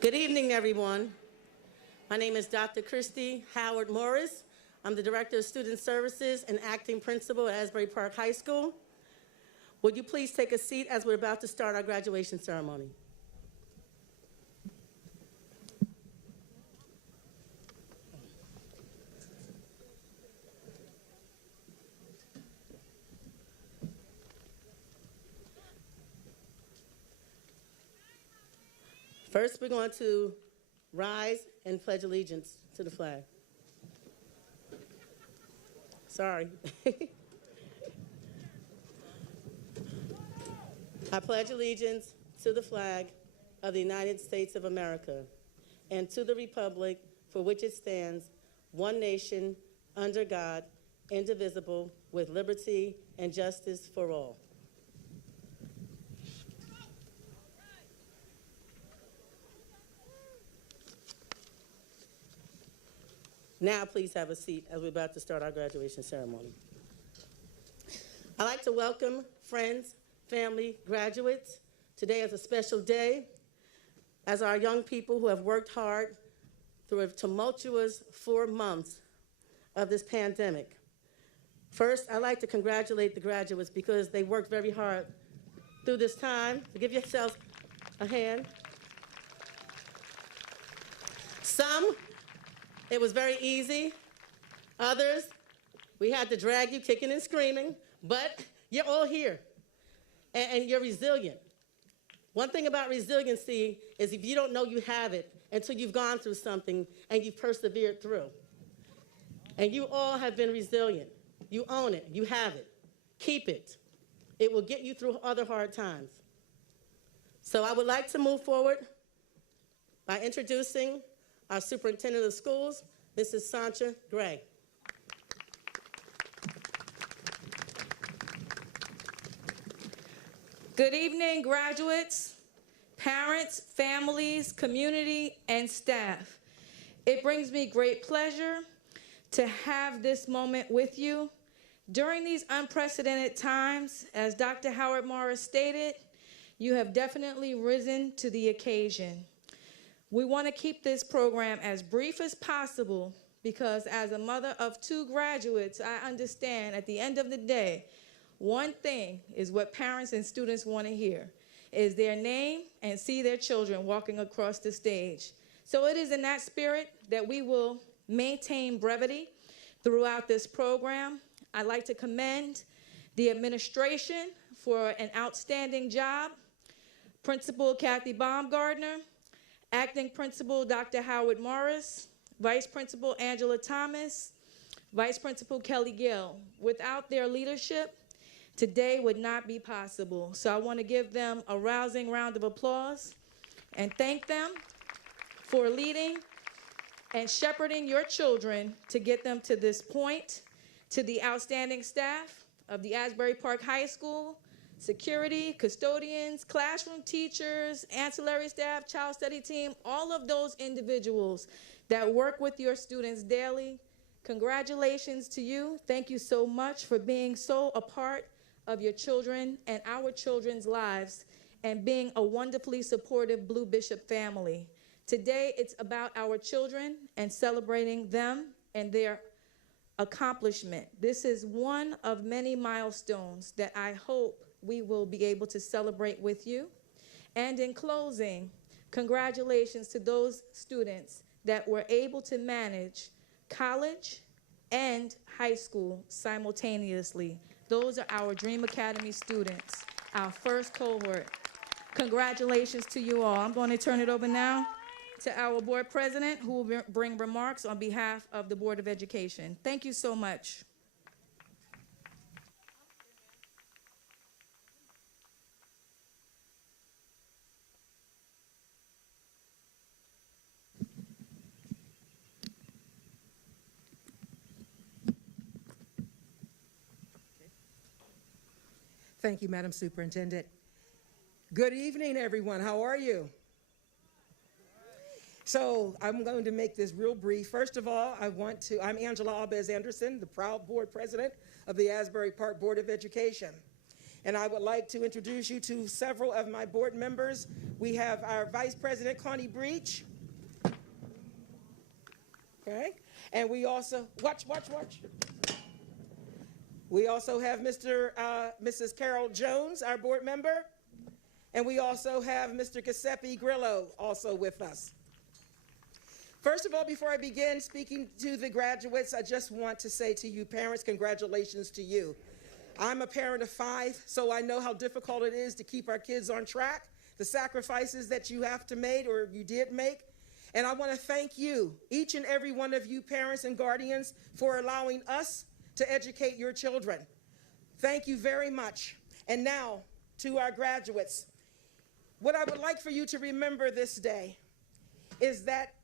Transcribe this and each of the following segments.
Good evening, everyone. My name is Dr. Christy Howard Morris. I'm the Director of Student Services and Acting Principal at Asbury Park High School. Would you please take a seat as we're about to start our graduation ceremony? First, we're going to rise and pledge allegiance to the flag. Sorry. I pledge allegiance to the flag of the United States of America and to the republic for which it stands, one nation, under God, indivisible, with liberty and justice for all. Now, please have a seat as we're about to start our graduation ceremony. I'd like to welcome friends, family, graduates. Today is a special day as our young people who have worked hard through a tumultuous 4 months of this pandemic. First, I'd like to congratulate the graduates because they worked very hard through this time. So give yourselves a hand. Some, it was very easy. Others, we had to drag you kicking and screaming, but you're all here, and you're resilient. One thing about resiliency is if you don't know you have it until you've gone through something and you've persevered through. And you all have been resilient. You own it. You have it. Keep it. It will get you through other hard times. So I would like to move forward by introducing our Superintendent of Schools, Mrs. Sandra Gray. Good evening, graduates, parents, families, community, and staff. It brings me great pleasure to have this moment with you. During these unprecedented times, as Dr. Howard Morris stated, you have definitely risen to the occasion. We want to keep this program as brief as possible because as a mother of 2 graduates, I understand at the end of the day, one thing is what parents and students want to hear, is their name and see their children walking across the stage. So it is in that spirit that we will maintain brevity throughout this program. I'd like to commend the administration for an outstanding job, Principal Kathy Baumgardner, Acting Principal Dr. Howard Morris, Vice Principal Angela Thomas, Vice Principal Kelly Gill. Without their leadership, today would not be possible. So I want to give them a rousing round of applause and thank them for leading and shepherding your children to get them to this point. To the outstanding staff of the Asbury Park High School, security, custodians, classroom teachers, ancillary staff, child study team, all of those individuals that work with your students daily, congratulations to you. Thank you so much for being so a part of your children and our children's lives and being a wonderfully supportive Blue Bishop family. Today, it's about our children and celebrating them and their accomplishment. This is one of many milestones that I hope we will be able to celebrate with you. And in closing, congratulations to those students that were able to manage college and high school simultaneously. Those are our Dream Academy students, our first cohort. Congratulations to you all. I'm going to turn it over now to our board president, who will bring remarks on behalf of the Board of Education. Thank you so much. Thank you, Madam Superintendent. Good evening, everyone. How are you? So I'm going to make this real brief. First of all, I'm Angela Alves Anderson, the proud board president of the Asbury Park Board of Education. And I would like to introduce you to several of my board members. We have our Vice President, Connie Breach. Okay, and we also, watch. We also have Mrs. Carol Jones, our board member. And we also have Mr. Giuseppe Grillo also with us. First of all, before I begin speaking to the graduates, I just want to say to you parents, congratulations to you. I'm a parent of 5, so I know how difficult it is to keep our kids on track, the sacrifices that you have to make or you did make. And I want to thank you, each and every one of you parents and guardians, for allowing us to educate your children. Thank you very much. And now to our graduates. What I would like for you to remember this day is that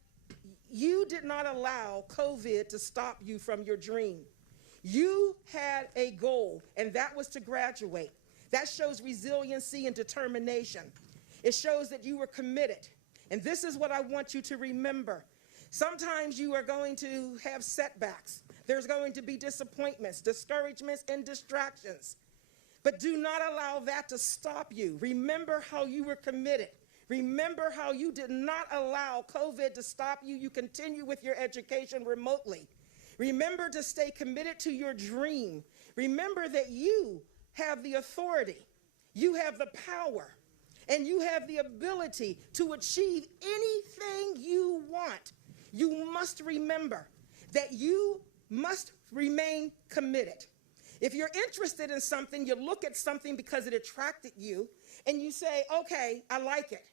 you did not allow COVID to stop you from your dream. You had a goal, and that was to graduate. That shows resiliency and determination. It shows that you were committed. And this is what I want you to remember. Sometimes you are going to have setbacks. There's going to be disappointments, discouragements, and distractions. But do not allow that to stop you. Remember how you were committed. Remember how you did not allow COVID to stop you. You continue with your education remotely. Remember to stay committed to your dream. Remember that you have the authority, you have the power, and you have the ability to achieve anything you want. You must remember that you must remain committed. If you're interested in something, you look at something because it attracted you, and you say, okay, I like it.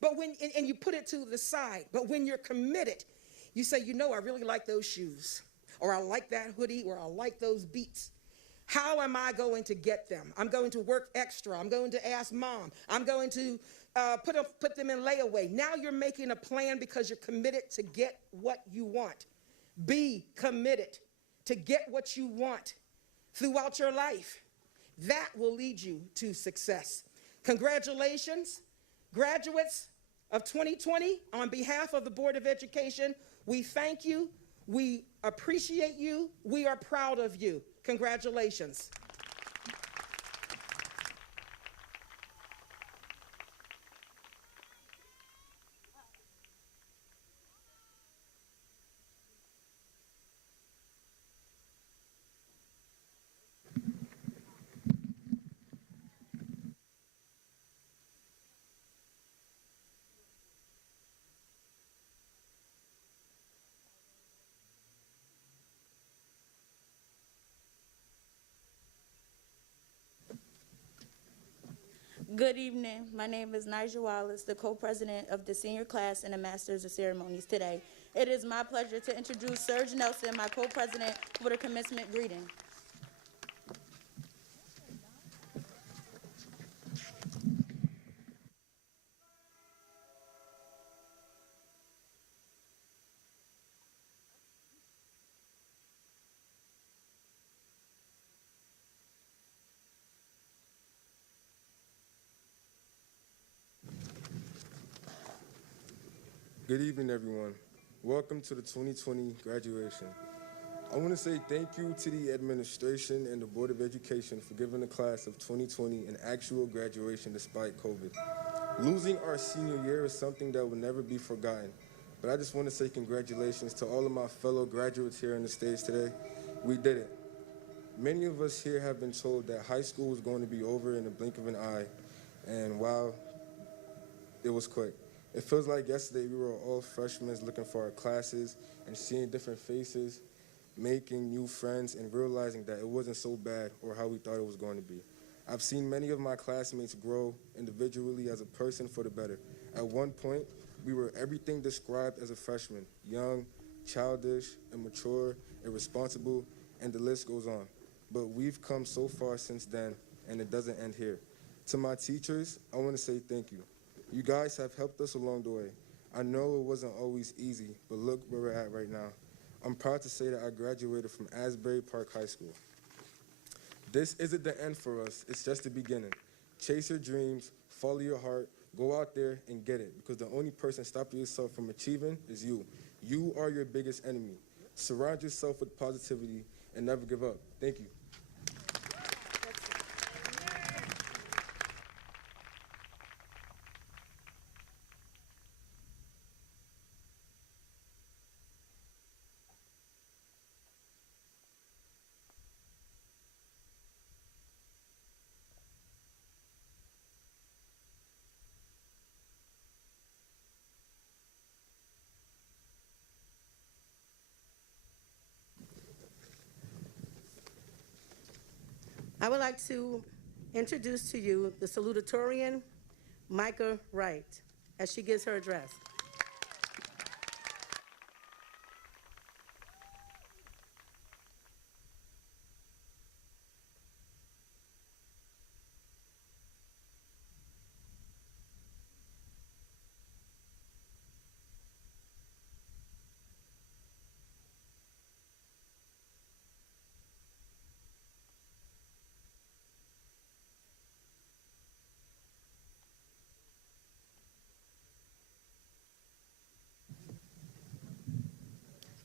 But and you put it to the side. But when you're committed, you say, you know, I really like those shoes, or I like that hoodie, or I like those beats. How am I going to get them? I'm going to work extra. I'm going to ask mom. I'm going to put them in layaway. Now you're making a plan because you're committed to get what you want. Be committed to get what you want throughout your life. That will lead you to success. Congratulations, graduates of 2020. On behalf of the Board of Education, we thank you, we appreciate you, we are proud of you. Congratulations. Good evening. My name is Nigel Wallace, the co-president of the senior class in the Masters of Ceremonies today. It is my pleasure to introduce Serge Nelson, my co-president, for the commencement greeting. Good evening, everyone. Welcome to the 2020 graduation. I want to say thank you to the administration and the Board of Education for giving the class of 2020 an actual graduation despite COVID. Losing our senior year is something that will never be forgotten, but I just want to say congratulations to all of my fellow graduates here on the stage today. We did it. Many of us here have been told that high school was going to be over in the blink of an eye, and wow, it was quick. It feels like yesterday we were all freshmen looking for our classes and seeing different faces, making new friends, and realizing that it wasn't so bad or how we thought it was going to be. I've seen many of my classmates grow individually as a person for the better. At one point, we were everything described as a freshman: young, childish, immature, irresponsible, and the list goes on. But we've come so far since then, and it doesn't end here. To my teachers, I want to say thank you. You guys have helped us along the way. I know it wasn't always easy, but look where we're at right now. I'm proud to say that I graduated from Asbury Park High School. This isn't the end for us, it's just the beginning. Chase your dreams, follow your heart, go out there and get it, because the only person stopping yourself from achieving is you. You are your biggest enemy. Surround yourself with positivity and never give up. Thank you. I would like to introduce to you the Salutatorian, Micah Wright, as she gives her address.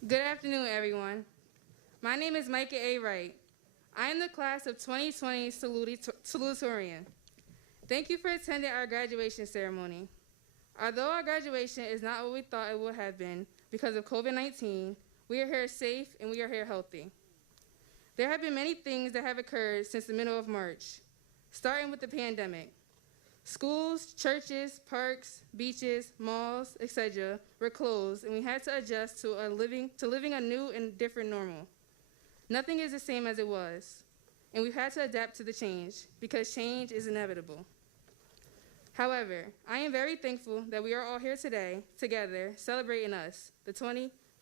Good afternoon, everyone. My name is Micah A. Wright. I am the class of 2020 Salutatorian. Thank you for attending our graduation ceremony. Although our graduation is not what we thought it would have been because of COVID-19, we are here safe and we are here healthy. There have been many things that have occurred since the middle of March, starting with the pandemic. Schools, churches, parks, beaches, malls, etc. were closed, and we had to adjust to living a new and different normal. Nothing is the same as it was, and we've had to adapt to the change because change is inevitable. However, I am very thankful that we are all here today together celebrating us, the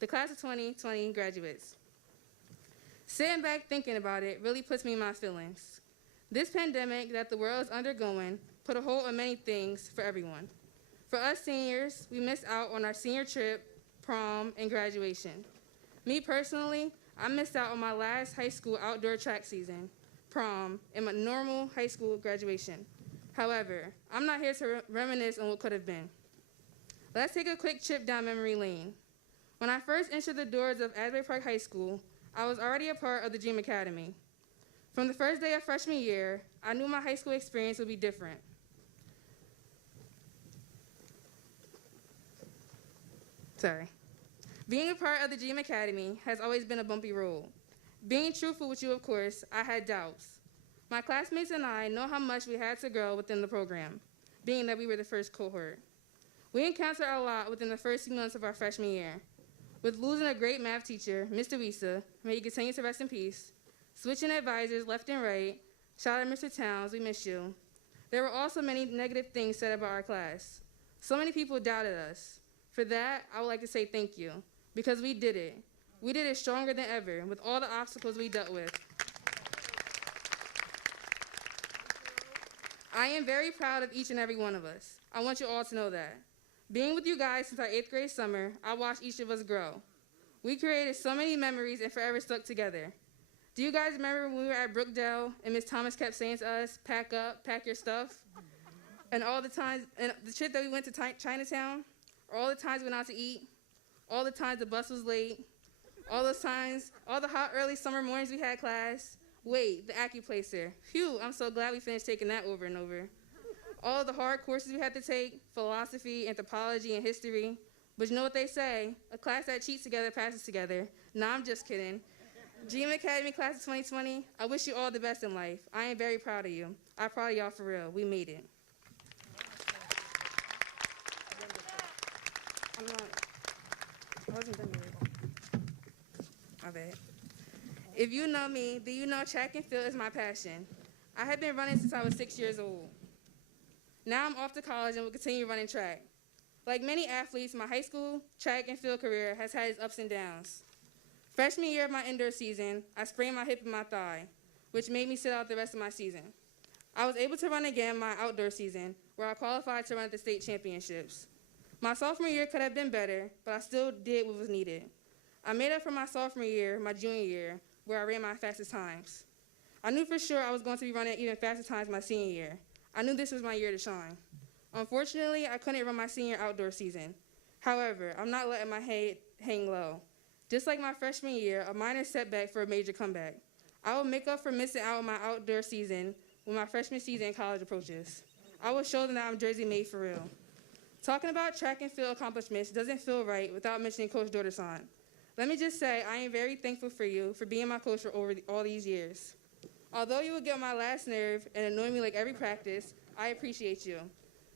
class of 2020 graduates. Sitting back thinking about it really puts me in my feelings. This pandemic that the world is undergoing put a hold on many things for everyone. For us seniors, we missed out on our senior trip, prom, and graduation. Me personally, I missed out on my last high school outdoor track season, prom, and my normal high school graduation. However, I'm not here to reminisce on what could have been. Let's take a quick trip down memory lane. When I first entered the doors of Asbury Park High School, I was already a part of the Dream Academy. From the first day of freshman year, I knew my high school experience would be different. Being a part of the Dream Academy has always been a bumpy road. Being truthful with you, of course, I had doubts. My classmates and I know how much we had to grow within the program, being that we were the first cohort. We encountered a lot within the first few months of our freshman year. With losing a great math teacher, Mr. Wisa, may he continue to rest in peace, switching advisors left and right, shout out Mr. Towns, we miss you. There were also many negative things said about our class. So many people doubted us. For that, I would like to say thank you, because we did it. We did it stronger than ever, with all the obstacles we dealt with. I am very proud of each and every one of us. I want you all to know that. Being with you guys since our 8th grade summer, I watched each of us grow. We created so many memories and forever stuck together. Do you guys remember when we were at Brookdale and Miss Thomas kept saying to us, pack up, pack your stuff? And all the times, and the trip that we went to Chinatown, all the times we went out to eat, all the times the bus was late, all those times, all the hot early summer mornings we had class. Wait, the acuplacer. Phew, I'm so glad we finished taking that over and over. All of the hard courses we had to take, philosophy, anthropology, and history. But you know what they say? A class that cheats together passes together. Nah, I'm just kidding. Dream Academy class of 2020, I wish you all the best in life. I am very proud of you. I'm proud of y'all for real. We made it. I wasn't done yet. My bad. If you know me, then you know track and field is my passion. I have been running since I was 6 years old. Now I'm off to college and will continue running track. Like many athletes, my high school track and field career has had its ups and downs. Freshman year of my indoor season, I sprained my hip and my thigh, which made me sit out the rest of my season. I was able to run again my outdoor season, where I qualified to run at the state championships. My sophomore year could have been better, but I still did what was needed. I made up for my sophomore year, my junior year, where I ran my fastest times. I knew for sure I was going to be running even faster times my senior year. I knew this was my year to shine. Unfortunately, I couldn't run my senior outdoor season. However, I'm not letting my head hang low. Just like my freshman year, a minor setback for a major comeback. I will make up for missing out on my outdoor season when my freshman season in college approaches. I will show them that I'm Jersey made for real. Talking about track and field accomplishments doesn't feel right without mentioning Coach Dorderson. Let me just say, I am very thankful for you for being my coach for all these years. Although you would get on my last nerve and annoy me like every practice, I appreciate you.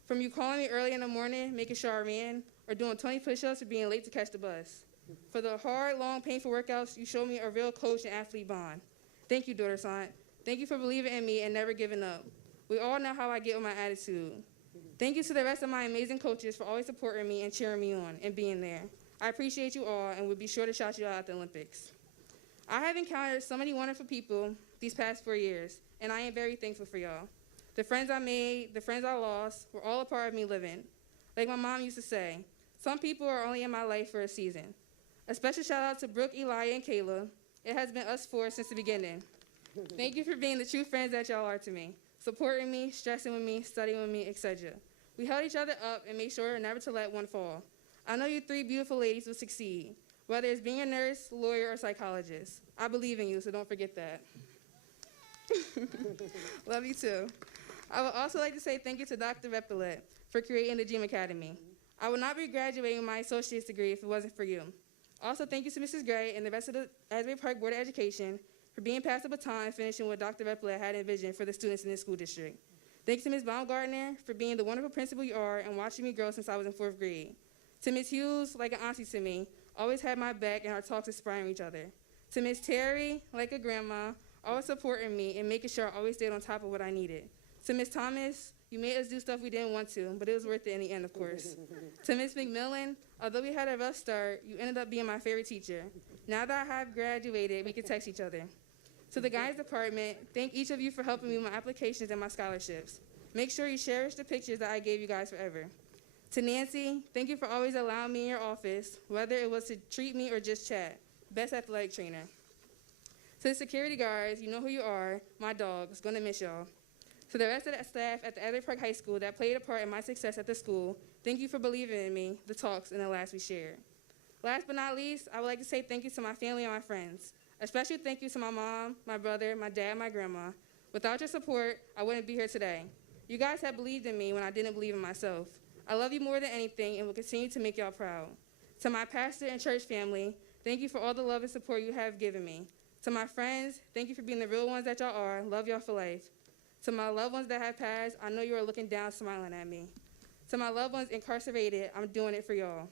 From you calling me early in the morning, making sure I ran, or doing 20 push-ups or being late to catch the bus. For the hard, long, painful workouts, you showed me a real coach and athlete bond. Thank you, Dorderson. Thank you for believing in me and never giving up. We all know how I get with my attitude. Thank you to the rest of my amazing coaches for always supporting me and cheering me on and being there. I appreciate you all and will be sure to shout you out at the Olympics. I have encountered so many wonderful people these past 4 years, and I am very thankful for y'all. The friends I made, the friends I lost, were all a part of me living. Like my mom used to say, some people are only in my life for a season. A special shout out to Brooke, Eli, and Kayla. It has been us four since the beginning. Thank you for being the true friends that y'all are to me, supporting me, stressing with me, studying with me, etc. We held each other up and made sure never to let one fall. I know you three beautiful ladies will succeed, whether it's being a nurse, lawyer, or psychologist. I believe in you, so don't forget that. Love you too. I would also like to say thank you to Dr. Repillet for creating the Dream Academy. I would not be graduating with my associate's degree if it wasn't for you. Also, thank you to Mrs. Gray and the rest of the Asbury Park Board of Education for being passed the baton and finishing what Dr. Repillet had envisioned for the students in this school district. Thanks to Ms. Baumgartner for being the wonderful principal you are and watching me grow since I was in 4th grade. To Ms. Hughes, like an auntie to me, always had my back and our talks inspiring each other. To Ms. Terry, like a grandma, always supporting me and making sure I always stayed on top of what I needed. To Ms. Thomas, you made us do stuff we didn't want to, but it was worth it in the end, of course. To Ms. McMillan, although we had a rough start, you ended up being my favorite teacher. Now that I have graduated, we can text each other. To the guidance department, thank each of you for helping me with my applications and my scholarships. Make sure you cherish the pictures that I gave you guys forever. To Nancy, thank you for always allowing me in your office, whether it was to treat me or just chat. Best athletic trainer. To the security guards, you know who you are, my dogs, gonna miss y'all. To the rest of the staff at the Asbury Park High School that played a part in my success at the school, thank you for believing in me, the talks, and the laughs we shared. Last but not least, I would like to say thank you to my family and my friends. A special thank you to my mom, my brother, my dad, and my grandma. Without your support, I wouldn't be here today. You guys have believed in me when I didn't believe in myself. I love you more than anything and will continue to make y'all proud. To my pastor and church family, thank you for all the love and support you have given me. To my friends, thank you for being the real ones that y'all are. Love y'all for life. To my loved ones that have passed, I know you are looking down, smiling at me. To my loved ones incarcerated, I'm doing it for y'all.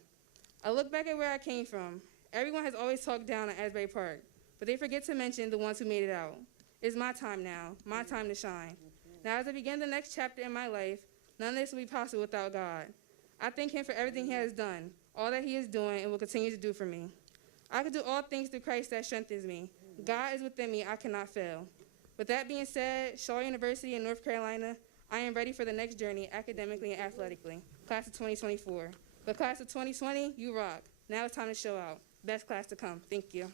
I look back at where I came from. Everyone has always talked down on Asbury Park, but they forget to mention the ones who made it out. It's my time now, my time to shine. Now as I begin the next chapter in my life, none of this will be possible without God. I thank him for everything he has done, all that he is doing and will continue to do for me. I can do all things through Christ that strengthens me. God is within me, I cannot fail. With that being said, Shaw University in North Carolina, I am ready for the next journey academically and athletically. Class of 2024. The class of 2020, you rock. Now it's time to show out. Best class to come. Thank you.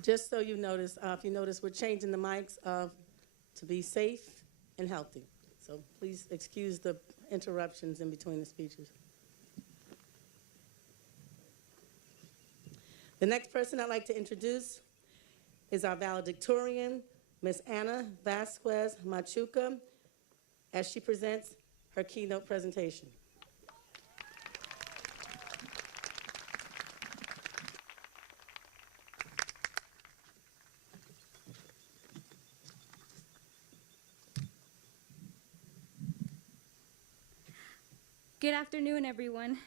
Just so you notice, if you notice, we're changing the mics to be safe and healthy. So please excuse the interruptions in between the speeches. The next person I'd like to introduce is our valedictorian, Ms. Anna Vasquez Machuca, as she presents her keynote presentation. Good afternoon, everyone.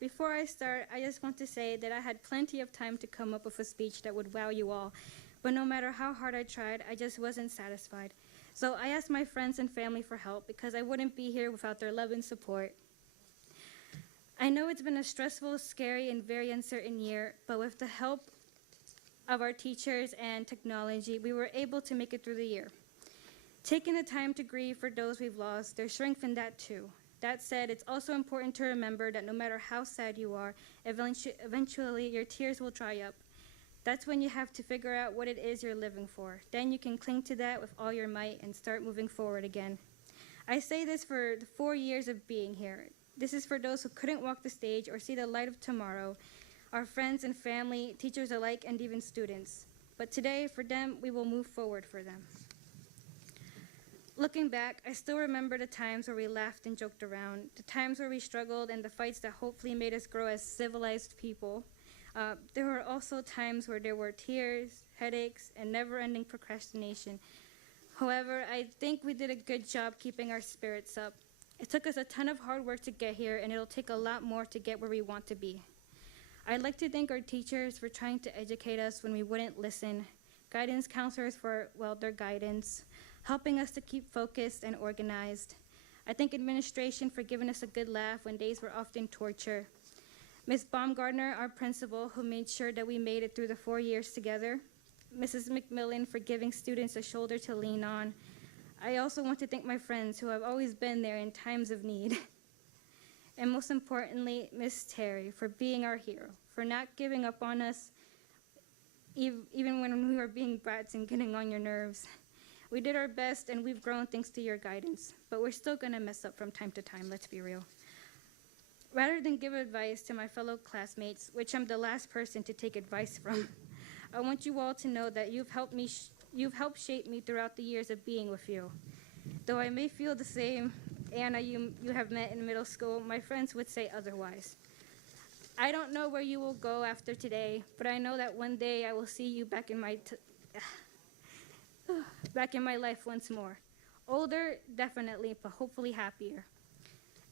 Before I start, I just want to say that I had plenty of time to come up with a speech that would wow you all, but no matter how hard I tried, I just wasn't satisfied. So I asked my friends and family for help because I wouldn't be here without their love and support. I know it's been a stressful, scary, and very uncertain year, but with the help of our teachers and technology, we were able to make it through the year. Taking the time to grieve for those we've lost, there's strength in that too. That said, it's also important to remember that no matter how sad you are, eventually your tears will dry up. That's when you have to figure out what it is you're living for. Then you can cling to that with all your might and start moving forward again. I say this for the 4 years of being here. This is for those who couldn't walk the stage or see the light of tomorrow, our friends and family, teachers alike, and even students. But today, for them, we will move forward for them. Looking back, I still remember the times where we laughed and joked around, the times where we struggled, and the fights that hopefully made us grow as civilized people. There were also times where there were tears, headaches, and never-ending procrastination. However, I think we did a good job keeping our spirits up. It took us a ton of hard work to get here, and it'll take a lot more to get where we want to be. I'd like to thank our teachers for trying to educate us when we wouldn't listen, guidance counselors for, well, their guidance, helping us to keep focused and organized. I thank administration for giving us a good laugh when days were often torture. Ms. Baumgartner, our principal, who made sure that we made it through the 4 years together. Mrs. McMillan for giving students a shoulder to lean on. I also want to thank my friends who have always been there in times of need. And most importantly, Ms. Terry for being our hero, for not giving up on us, even when we were being brats and getting on your nerves. We did our best and we've grown thanks to your guidance, but we're still gonna mess up from time to time, let's be real. Rather than give advice to my fellow classmates, which I'm the last person to take advice from, I want you all to know that you've helped shape me throughout the years of being with you. Though I may feel the same, Anna, you have met in middle school, my friends would say otherwise. I don't know where you will go after today, but I know that one day I will see you back in my life once more. Older, definitely, but hopefully happier.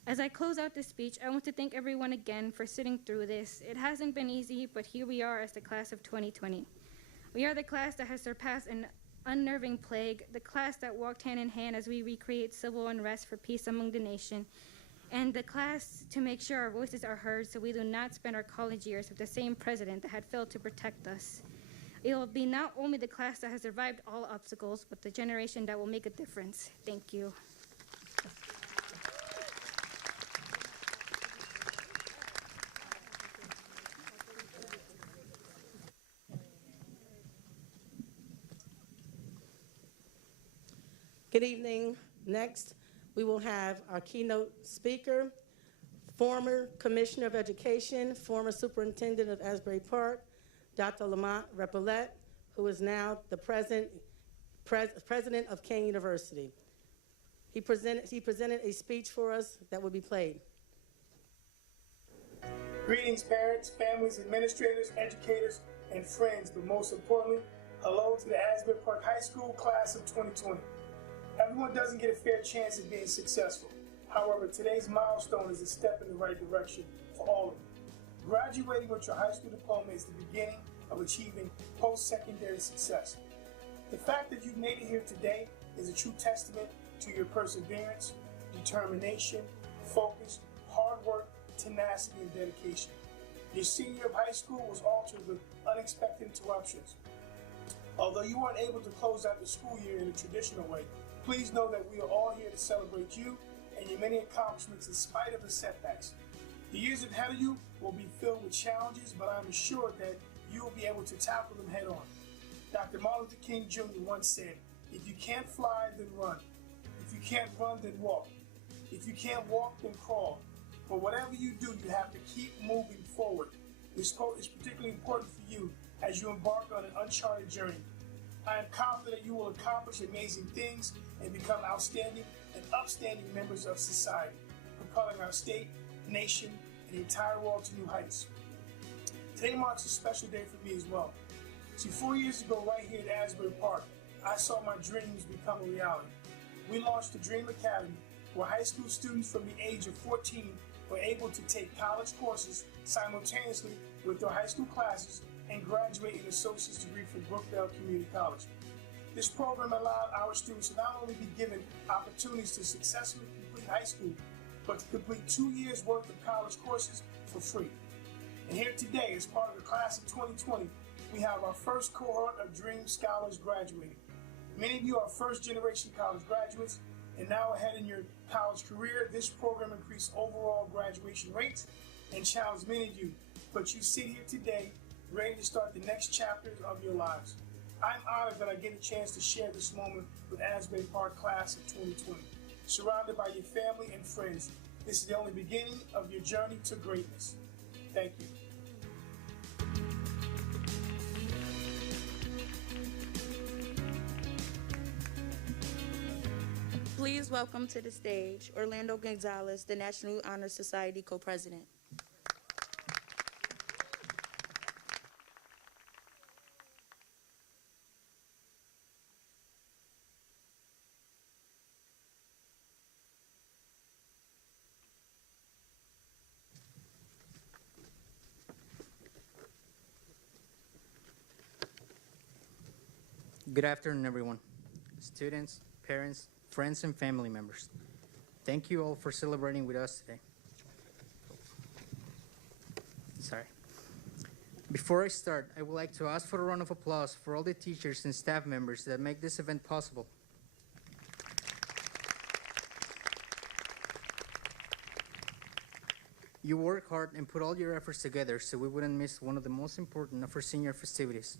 As I close out this speech, I want to thank everyone again for sitting through this. It hasn't been easy, but here we are as the class of 2020. We are the class that has surpassed an unnerving plague, the class that walked hand in hand as we recreate civil unrest for peace among the nation, and the class to make sure our voices are heard so we do not spend our college years with the same president that had failed to protect us. It will be not only the class that has survived all obstacles, but the generation that will make a difference. Thank you. Good evening. Next, we will have our keynote speaker, former Commissioner of Education, former Superintendent of Asbury Park, Dr. Lamont Repollet, who is now the president of King University. He presented a speech for us that will be played. Greetings, parents, families, administrators, educators, and friends, but most importantly, hello to the Asbury Park High School class of 2020. Everyone doesn't get a fair chance at being successful. However, today's milestone is a step in the right direction for all of you. Graduating with your high school diploma is the beginning of achieving post-secondary success. The fact that you've made it here today is a true testament to your perseverance, determination, focus, hard work, tenacity, and dedication. Your senior year of high school was altered with unexpected interruptions. Although you weren't able to close out the school year in a traditional way, please know that we are all here to celebrate you and your many accomplishments in spite of the setbacks. The years ahead of you will be filled with challenges, but I'm assured that you will be able to tackle them head on. Dr. Martin Luther King Jr. once said, "If you can't fly, then run. If you can't run, then walk. If you can't walk, then crawl. But whatever you do, you have to keep moving forward." This quote is particularly important for you as you embark on an uncharted journey. I am confident you will accomplish amazing things and become outstanding and upstanding members of society, propelling our state, nation, and the entire world to new heights. Today marks a special day for me as well. See, 4 years ago, right here at Asbury Park, I saw my dreams become a reality. We launched the Dream Academy, where high school students from the age of 14 were able to take college courses simultaneously with their high school classes and graduate an associate's degree from Brookdale Community College. This program allowed our students to not only be given opportunities to successfully complete high school, but to complete 2 years' worth of college courses for free. And here today, as part of the class of 2020, we have our first cohort of Dream Scholars graduating. Many of you are first-generation college graduates, and now ahead in your college career, this program increased overall graduation rates and challenged many of you. But you sit here today, ready to start the next chapters of your lives. I'm honored that I get a chance to share this moment with Asbury Park class of 2020. Surrounded by your family and friends, this is the only beginning of your journey to greatness. Thank you. Please welcome to the stage Orlando Gonzalez, the National Honor Society co-president. Good afternoon, everyone. Students, parents, friends, and family members. Thank you all for celebrating with us today. Sorry. Before I start, I would like to ask for a round of applause for all the teachers and staff members that make this event possible. You work hard and put all your efforts together so we wouldn't miss one of the most important of our senior festivities.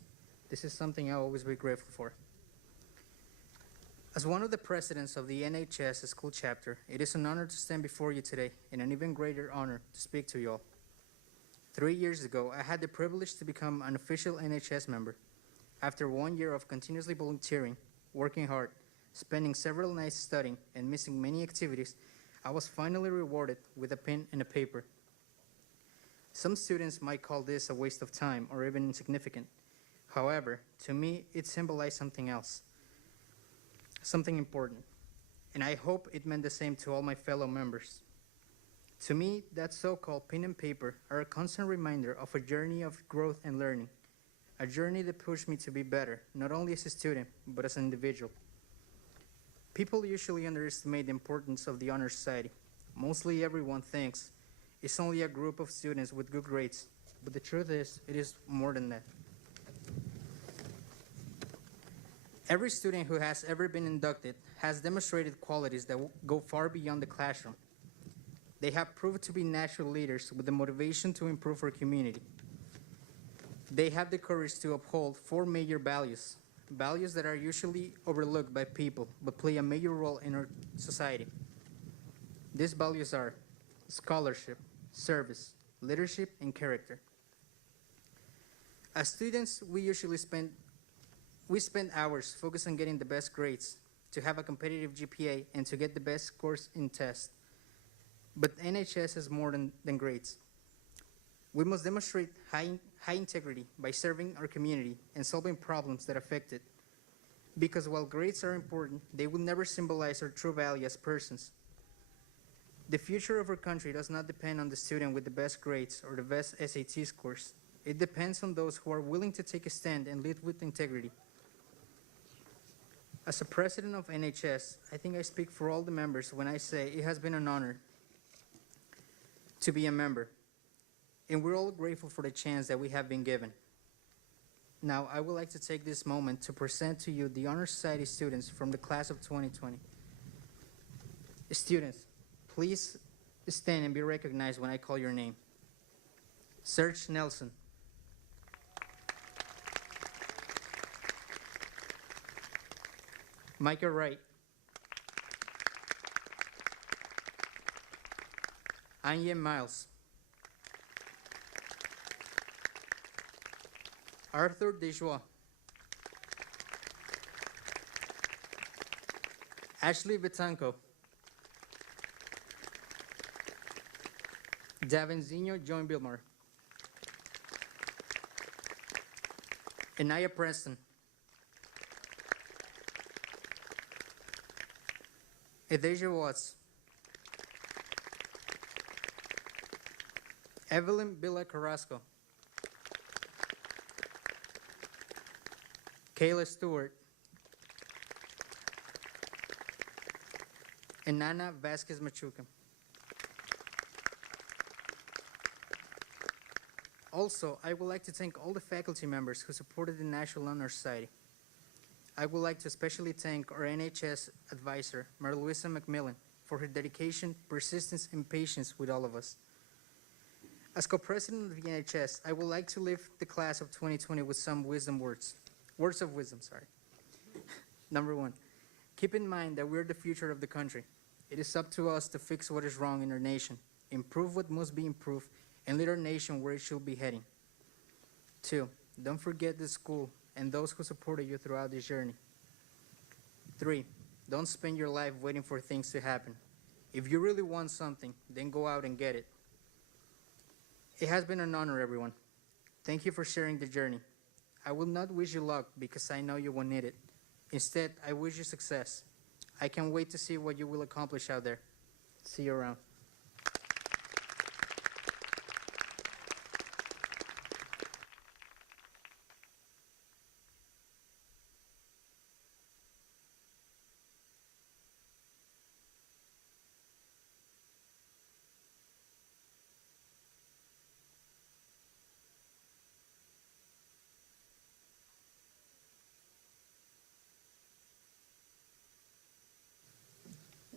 This is something I'll always be grateful for. As one of the presidents of the NHS School Chapter, it is an honor to stand before you today, and an even greater honor to speak to you all. 3 years ago, I had the privilege to become an official NHS member. After 1 year of continuously volunteering, working hard, spending several nights studying, and missing many activities, I was finally rewarded with a pen and a paper. Some students might call this a waste of time or even insignificant. However, to me, it symbolized something else, something important, and I hope it meant the same to all my fellow members. To me, that so-called pen and paper are a constant reminder of a journey of growth and learning, a journey that pushed me to be better, not only as a student, but as an individual. People usually underestimate the importance of the honor society. Mostly everyone thinks it's only a group of students with good grades, but the truth is, it is more than that. Every student who has ever been inducted has demonstrated qualities that go far beyond the classroom. They have proved to be natural leaders with the motivation to improve our community. They have the courage to uphold 4 major values, values that are usually overlooked by people but play a major role in our society. These values are scholarship, service, leadership, and character. As students, we spend hours focused on getting the best grades, to have a competitive GPA, and to get the best scores in tests. But NHS is more than grades. We must demonstrate high integrity by serving our community and solving problems that affect it. Because while grades are important, they will never symbolize our true value as persons. The future of our country does not depend on the student with the best grades or the best SAT scores. It depends on those who are willing to take a stand and lead with integrity. As a president of NHS, I think I speak for all the members when I say it has been an honor to be a member, and we're all grateful for the chance that we have been given. Now, I would like to take this moment to present to you the Honor Society students from the class of 2020. Students, please stand and be recognized when I call your name. Serge Nelson. Micah Wright. Anya Miles. Arthur Desjois. Ashley Betanco. Davinzinho John Bilmar. Anaya Preston. Edeja Watts. Evelyn Villa Carrasco. Kayla Stewart. And Nana Vasquez Machuca. Also, I would like to thank all the faculty members who supported the National Honor Society. I would like to especially thank our NHS advisor, Mary Louisa McMillan, for her dedication, persistence, and patience with all of us. As co-president of the NHS, I would like to leave the class of 2020 with some words of wisdom. Number 1, keep in mind that we're the future of the country. It is up to us to fix what is wrong in our nation, improve what must be improved, and lead our nation where it should be heading. 2, don't forget the school and those who supported you throughout this journey. 3, don't spend your life waiting for things to happen. If you really want something, then go out and get it. It has been an honor, everyone. Thank you for sharing the journey. I will not wish you luck because I know you will need it. Instead, I wish you success. I can't wait to see what you will accomplish out there. See you around.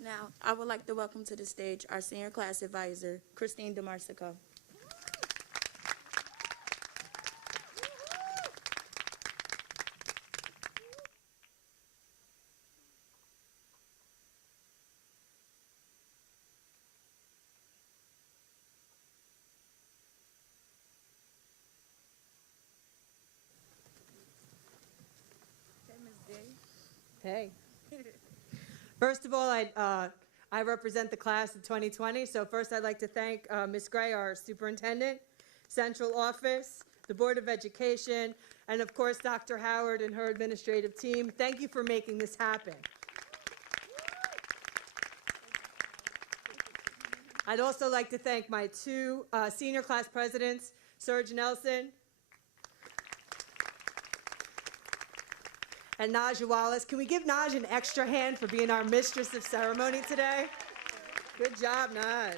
Now, I would like to welcome to the stage our senior class advisor, Christine Demarcico. Hey. First of all, I represent the class of 2020. So first I'd like to thank Ms. Gray, our superintendent, central office, the Board of Education, and of course Dr. Howard and her administrative team. Thank you for making this happen. I'd also like to thank my two senior class presidents, Serge Nelson and Naja Wallace. Can we give Naj an extra hand for being our Mistress of Ceremony today? Good job, Naj.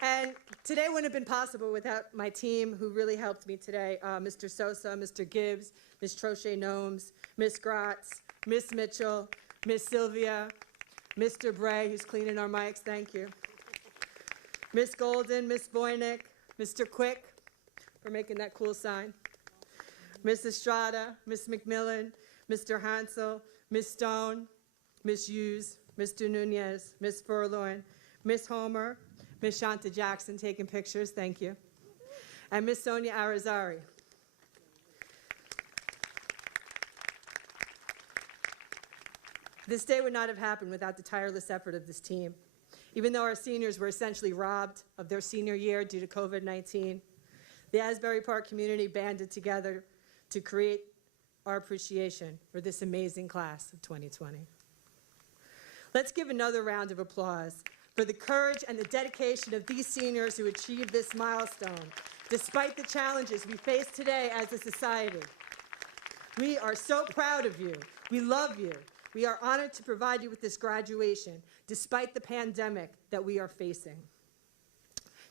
And today wouldn't have been possible without my team who really helped me today. Mr. Sosa, Mr. Gibbs, Ms. Trochet-Nomes, Ms. Gratz, Ms. Mitchell, Ms. Sylvia, Mr. Bray, who's cleaning our mics, thank you. Ms. Golden, Ms. Voynick, Mr. Quick for making that cool sign. Ms. Estrada, Ms. McMillan, Mr. Hansel, Ms. Stone, Ms. Hughes, Mr. Nunez, Ms. Furlorn, Ms. Homer, Ms. Shanta Jackson taking pictures, thank you, and Ms. Sonia Arizari. This day would not have happened without the tireless effort of this team. Even though our seniors were essentially robbed of their senior year due to COVID-19, the Asbury Park community banded together to create our appreciation for this amazing class of 2020. Let's give another round of applause for the courage and the dedication of these seniors who achieved this milestone, despite the challenges we face today as a society. We are so proud of you. We love you. We are honored to provide you with this graduation, despite the pandemic that we are facing.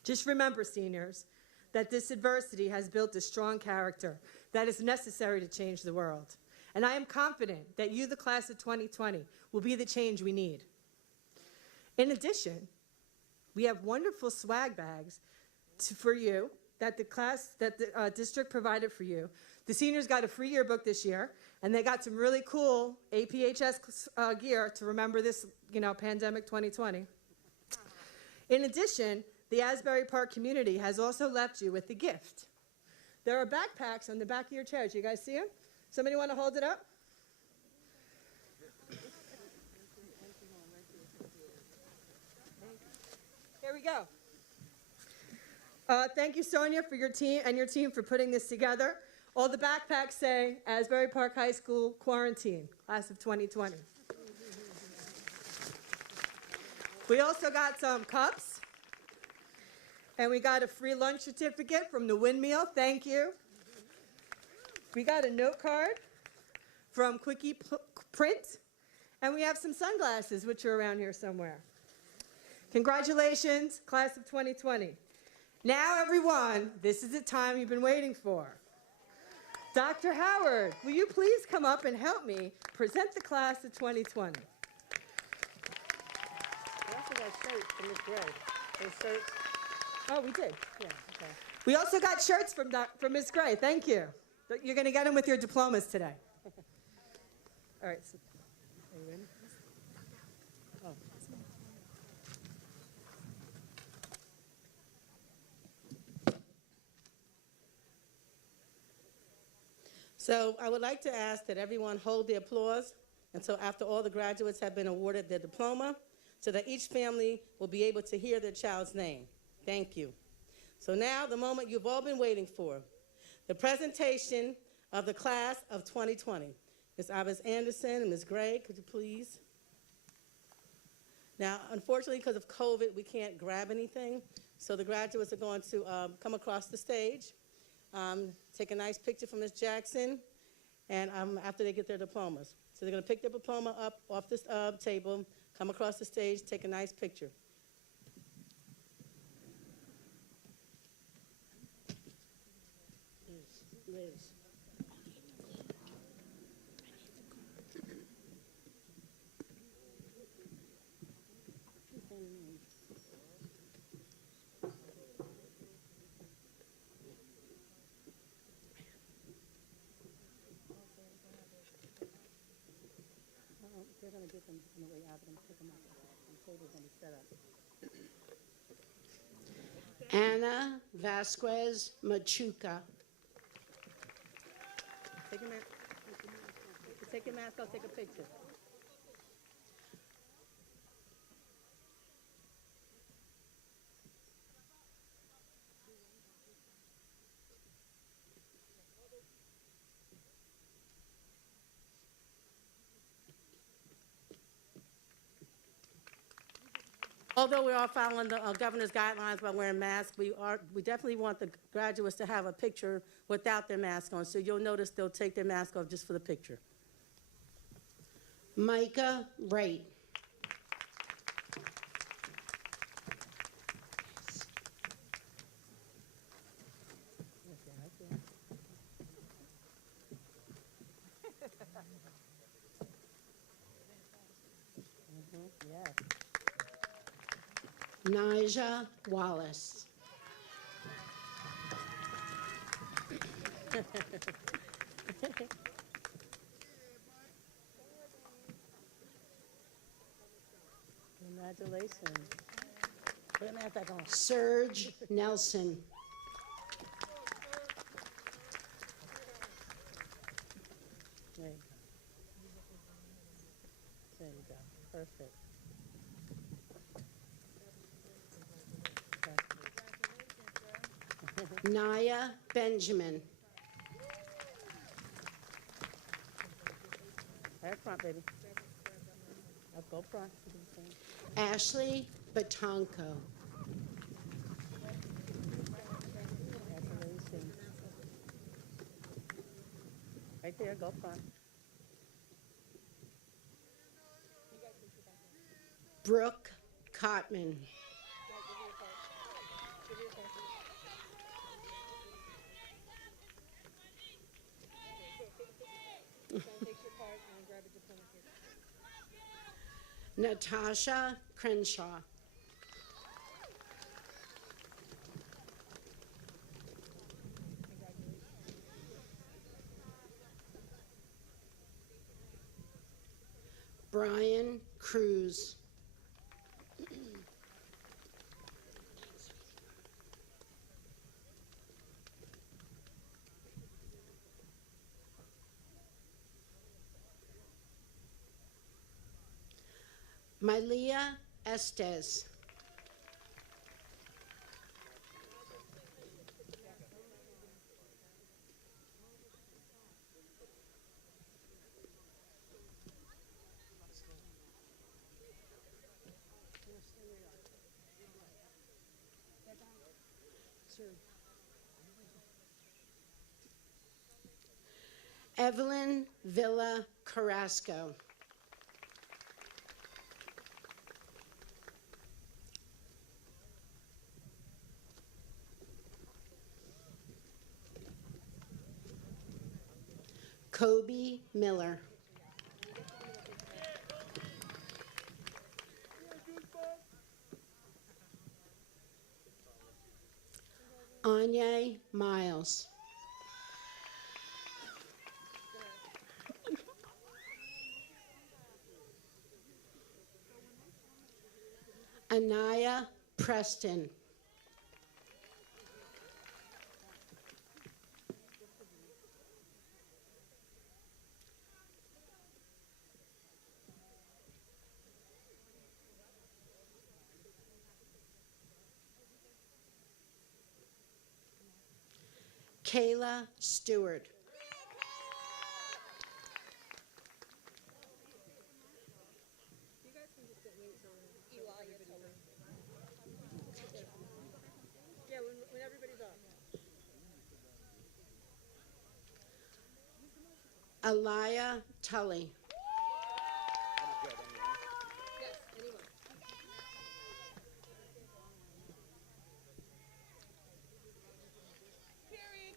Just remember, seniors, that this adversity has built a strong character that is necessary to change the world. And I am confident that you, the class of 2020, will be the change we need. In addition, we have wonderful swag bags for you that the district provided for you. The seniors got a free yearbook this year, and they got some really cool APHS gear to remember this, pandemic 2020. In addition, the Asbury Park community has also left you with a gift. There are backpacks on the back of your chairs. You guys see them? Somebody want to hold it up? Here we go. Thank you, Sonia, for your team for putting this together. All the backpacks say Asbury Park High School Quarantine, class of 2020. We also got some cups, and we got a free lunch certificate from the Windmill. Thank you. We got a note card from Quickie Print, and we have some sunglasses, which are around here somewhere. Congratulations, class of 2020. Now, everyone, this is the time you've been waiting for. Dr. Howard, will you please come up and help me present the class of 2020? We also got shirts from Ms. Gray. Those shirts. Oh, we did. Yeah, okay. We also got shirts from Ms. Gray. Thank you. You're going to get them with your diplomas today. All right. So, are you ready? Oh. So I would like to ask that everyone hold the applause until after all the graduates have been awarded their diploma, so that each family will be able to hear their child's name. Thank you. So now the moment you've all been waiting for, the presentation of the class of 2020. Ms. Ives Anderson and Ms. Gray, could you please? Now, unfortunately, because of COVID, we can't grab anything, so the graduates are going to come across the stage. Take a nice picture from Ms. Jackson, and after they get their diplomas. So they're going to pick their diploma up off this table, come across the stage, take a nice picture. Liz. going to get them in the way out, I'm going to pick them up. The table's going to be set up. Anna Vasquez Machuca. Take your mask. Take your mask off, take a picture. Although we are following the governor's guidelines by wearing masks, we definitely want the graduates to have a picture without their mask on. So you'll notice they'll take their mask off just for the picture. Micah Wright. Yes. Nija Wallace. Congratulations. Put a mask back on. Serge Nelson. There you go. There you go. Perfect. Naya Benjamin. Right front, baby. Up, go front. Ashley Batonko. Congratulations. Right there, go front. Brooke Cotman. Natasha Crenshaw. Brian Cruz. Mylia Estes. Evelyn Villa Carrasco. Kobe Miller. Anya Miles. Anaya Preston. Kayla Stewart. Yeah, when everybody's up. Aliyah Tully. Yes, anyone.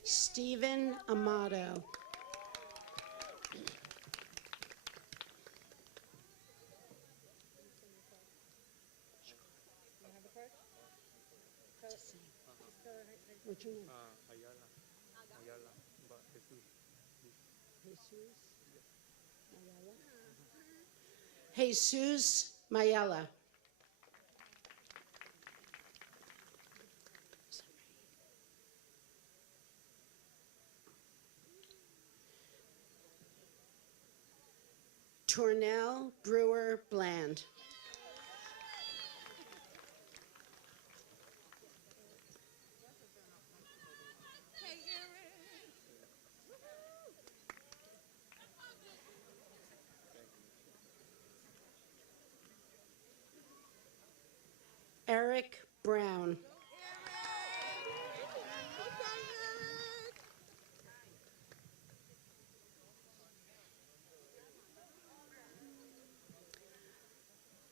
Stephen Amato. What's your name? Ayala. Ayala. But Jesus. Jesus. Ayala. Jesus Mayella. Tornell Brewer Bland. Eric Brown.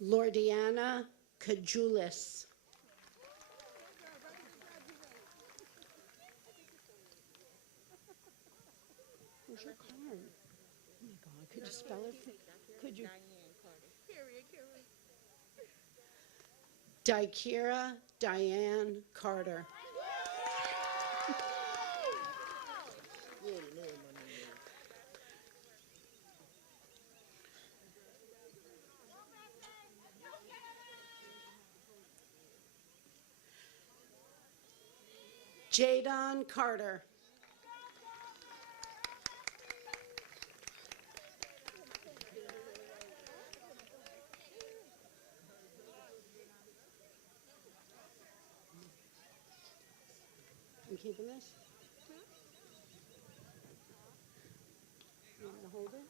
Lordiana Cajulis. Where's your card? Oh my God, could you spell it? Could you? Dikira Diane Carter. Jadon Carter. You keeping this? You want to hold it?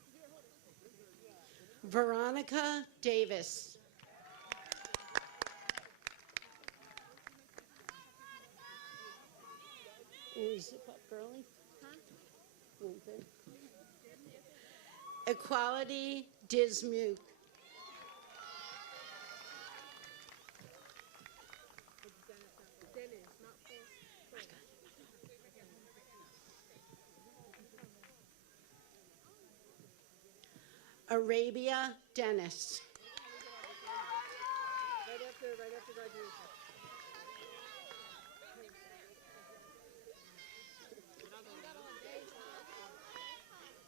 Veronica Davis. Zip up, girly. Okay. Equality Dismuke. Arabia Dennis. Right after graduation.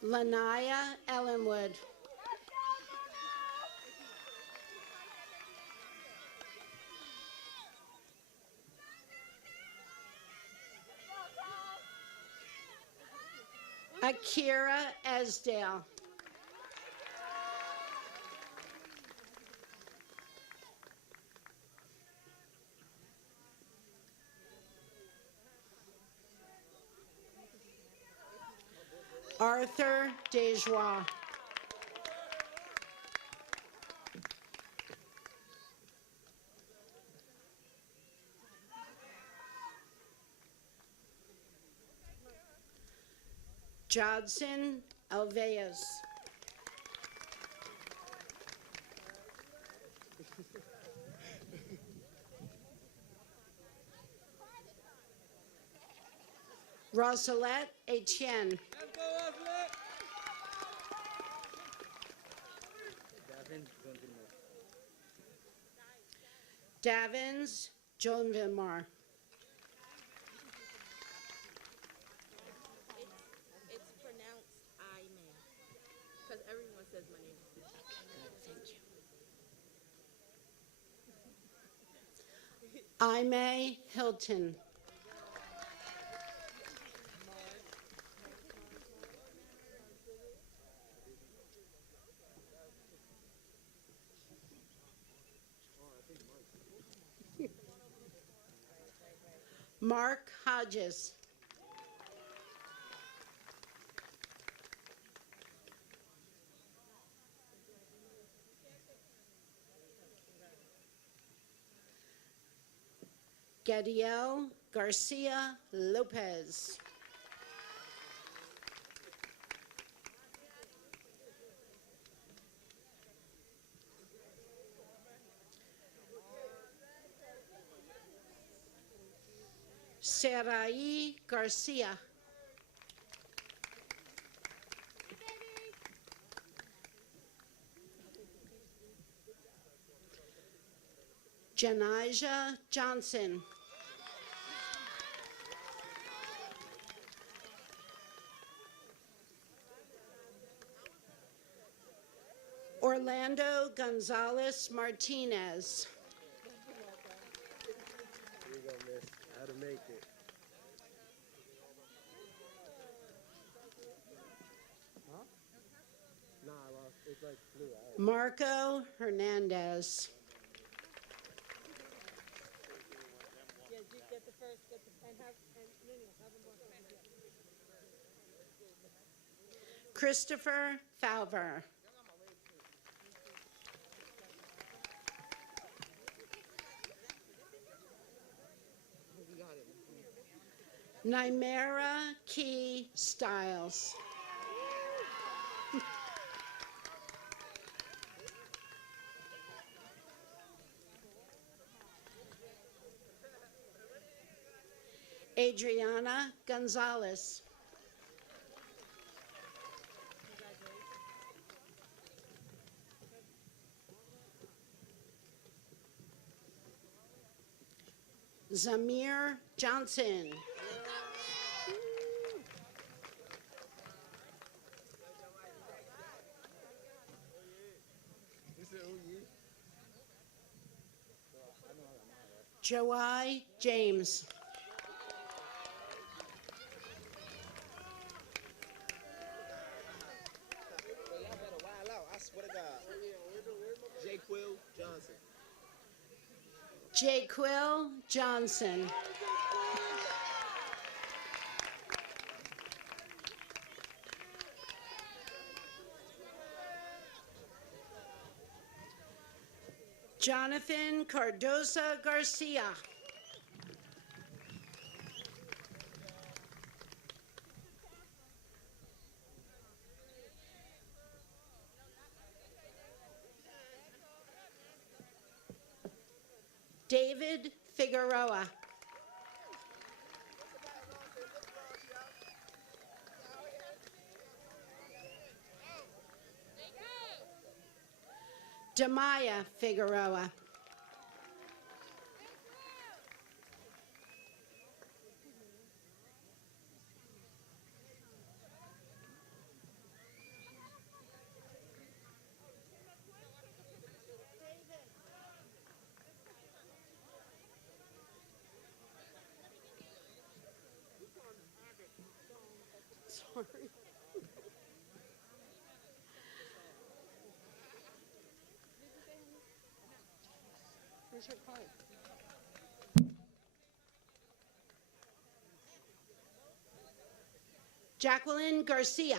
Lanaya Ellenwood. Akira Esdale. Arthur Dejoie. Jodson Alveas. Rosalette Etienne. Davins Joan Vilmar. It's pronounced I-man, because everyone says my name. Thank you. Ime Hilton. Mark Hodges. Gadiel Garcia Lopez. Sarai Garcia. Janijah Johnson. Orlando Gonzalez Martinez. Here you go, miss. How to make it. Huh? Nah, I lost. It's like blue. Marco Hernandez. Christopher Falver. Nymera Key Styles. Adriana Gonzalez. Zamir Johnson. Joai James. I swear to God. Jaquil Johnson. Jaquil Johnson. Jonathan Cardoza Garcia. David Figueroa. Demaya Figueroa. Sorry. Where's your card? Jacqueline Garcia.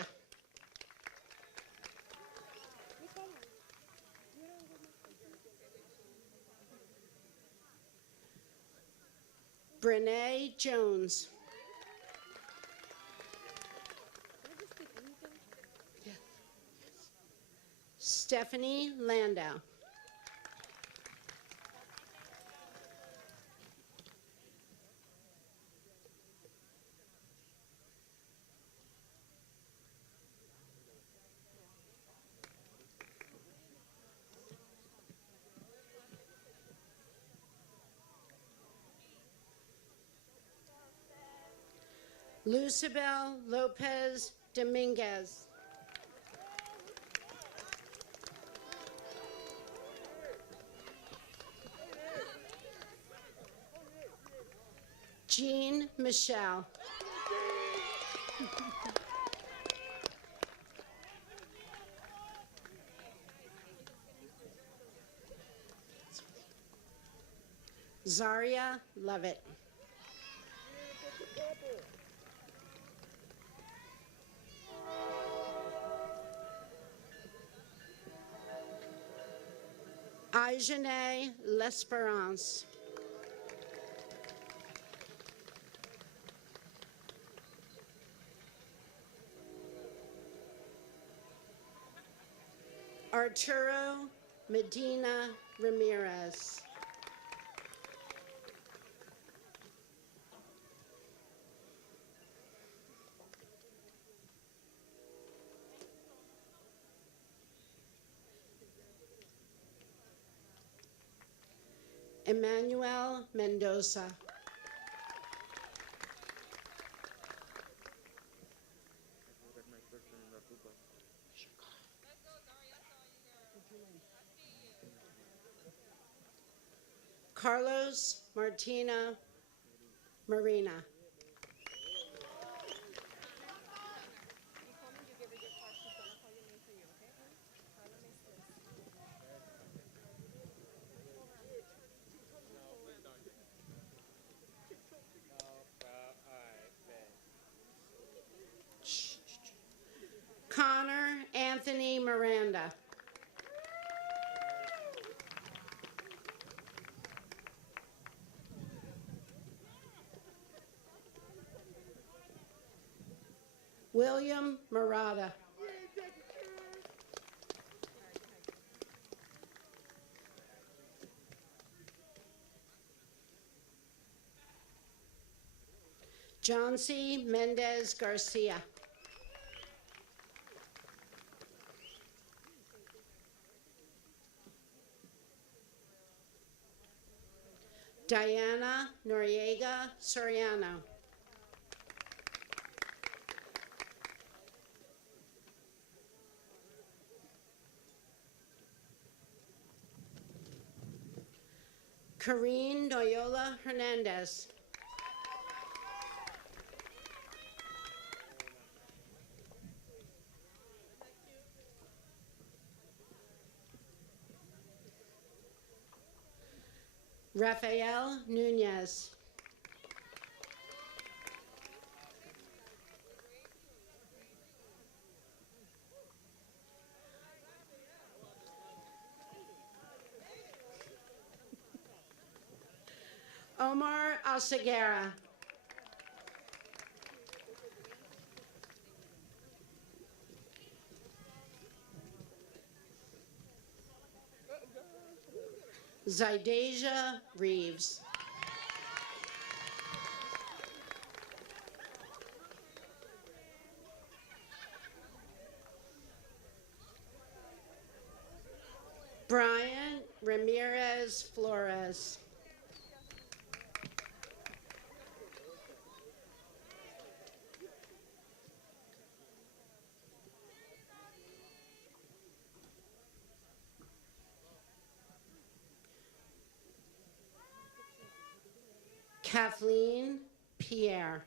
Brene Jones. Stephanie Landau. Lucibel Lopez Dominguez. Jean Michelle. Zaria Lovett. Aijane L'Esperance. Arturo Medina Ramirez. Emmanuel Mendoza. Carlos Martina Marina. Connor Anthony Miranda. William Murata. John C. Mendez Garcia. Diana Noriega Soriano. Karine Noyola Hernandez. Rafael Nunez. Omar Alceguera. Zydasia Reeves. Brian Ramirez Flores. Kathleen Pierre.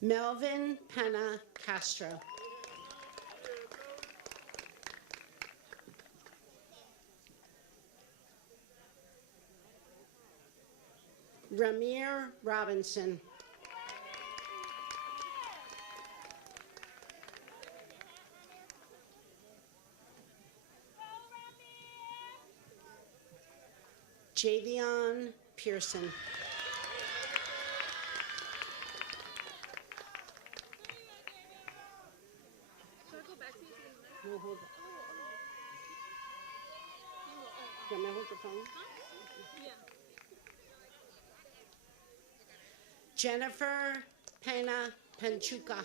Melvin Pena Castro. Ramir Robinson. Javion Pearson. No, hold it. You want me to hold your phone? Jennifer Pena Penchuca.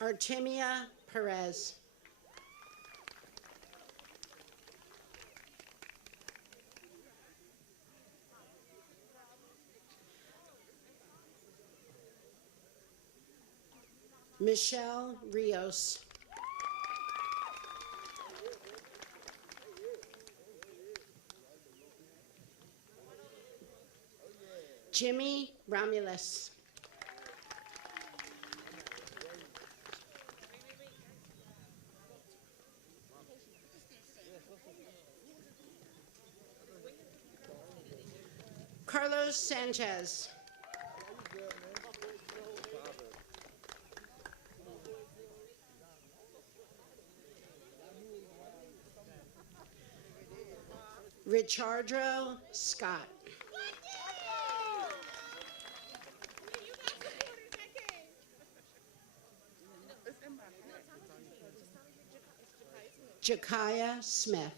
Artemia Perez. Michelle Rios. Jimmy Romulus. Carlos Sanchez. Richardro Scott. Jakaya Smith.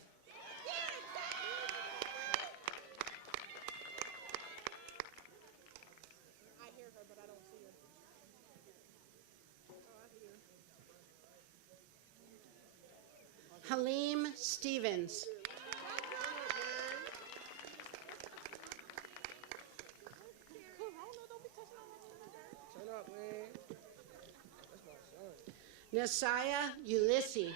Halim Stevens. Shut up, man. That's my son. Nasiah Ulysses.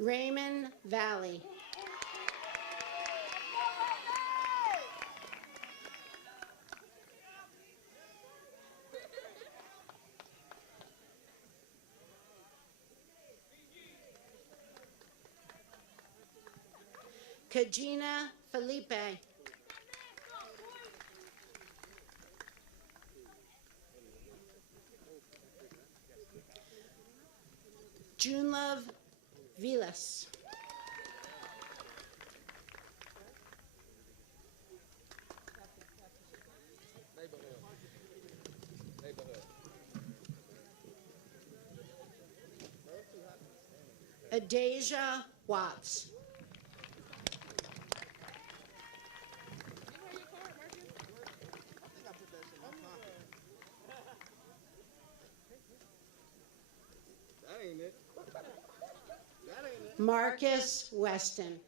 Raymond Valley. Kajina Felipe. Junelove Vilas. Adasia Watts. That ain't it. That ain't it. Marcus Weston.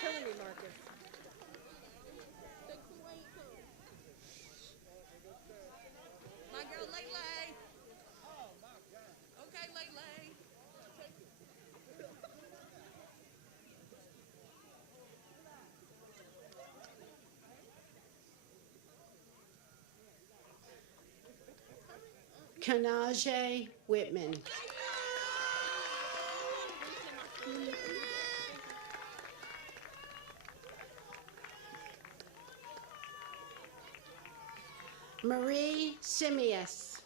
Killing me, Marcus. My girl Lele. Oh my God. Okay, Lele. Kanaje Whitman. Marie Simius.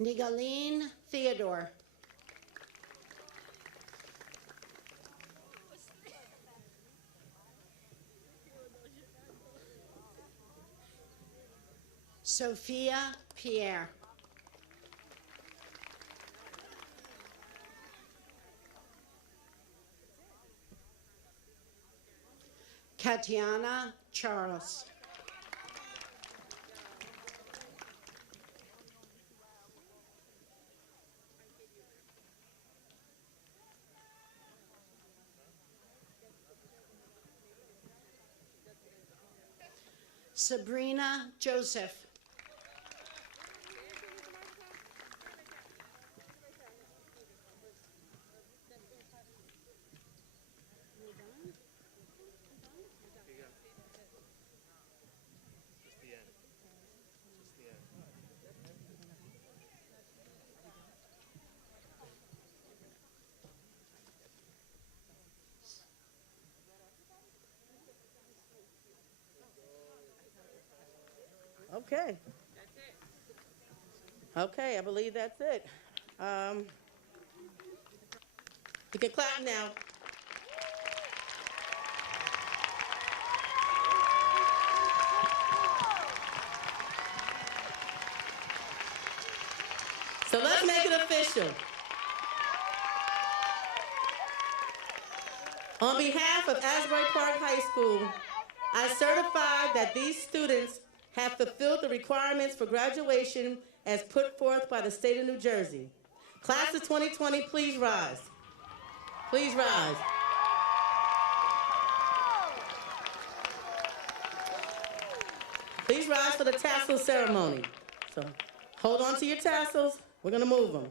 Nigaline Theodore. Sophia Pierre. Katiana Charles. Sabrina Joseph. Just the end. Just the end. Okay. Okay, I believe that's it. You can clap now. So let's make it official. On behalf of Asbury Park High School, I certify that these students have fulfilled the requirements for graduation as put forth by the state of New Jersey. Class of 2020, please rise. Please rise. Please rise for the tassel ceremony. So hold on to your tassels. We're going to move them.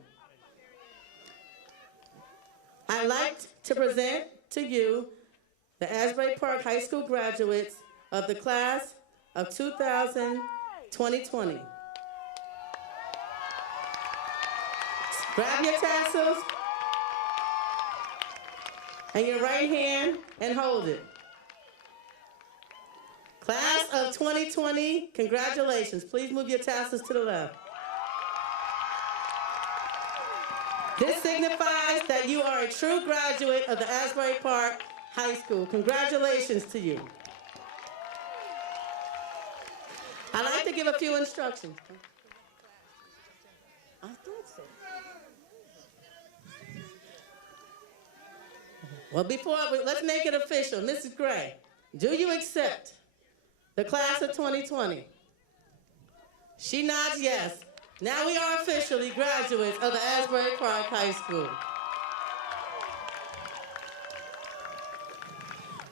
I'd like to present to you the Asbury Park High School graduates of the class of 2020. Grab your tassels and your right hand and hold it. Class of 2020, congratulations. Please move your tassels to the left. This signifies that you are a true graduate of the Asbury Park High School. Congratulations to you. I'd like to give a few instructions. I thought so. Well, let's make it official. Mrs. Gray, do you accept the class of 2020? She nods yes. Now we are officially graduates of the Asbury Park High School.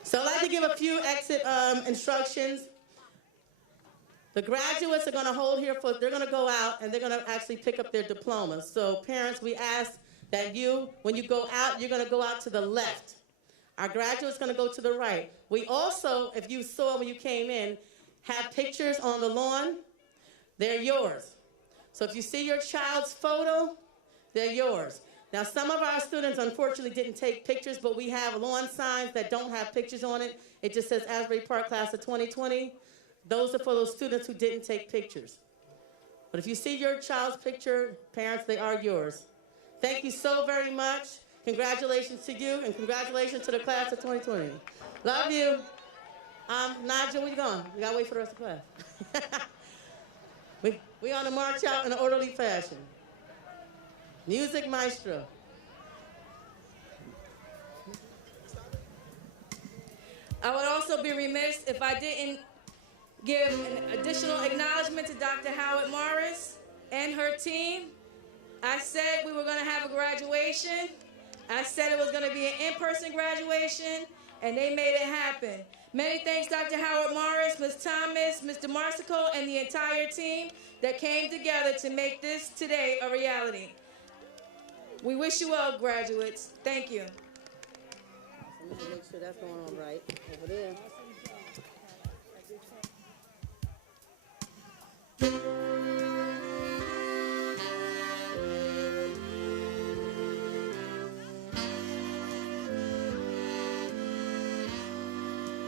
So I'd like to give a few exit instructions. The graduates are going to hold here they're going to go out and they're going to actually pick up their diplomas. So parents, we ask that when you go out, you're going to go out to the left. Our graduate's going to go to the right. We also, if you saw when you came in, have pictures on the lawn. They're yours. So if you see your child's photo, they're yours. Now, some of our students, unfortunately, didn't take pictures, but we have lawn signs that don't have pictures on it. It just says Asbury Park Class of 2020. Those are for those students who didn't take pictures. But if you see your child's picture, parents, they are yours. Thank you so very much. Congratulations to you, and congratulations to the Class of 2020. Love you. Nigel, where you going? We got to wait for the rest of the class. We on to march out in an orderly fashion. Music maestro. I would also be remiss if I didn't give an additional acknowledgement to Dr. Howard Morris and her team. I said we were going to have a graduation. I said it was going to be an in-person graduation, and they made it happen. Many thanks, Dr. Howard Morris, Ms. Thomas, Ms. Demarcico, and the entire team that came together to make this today a reality. We wish you well, graduates. Thank you. Make sure that's going on right over there.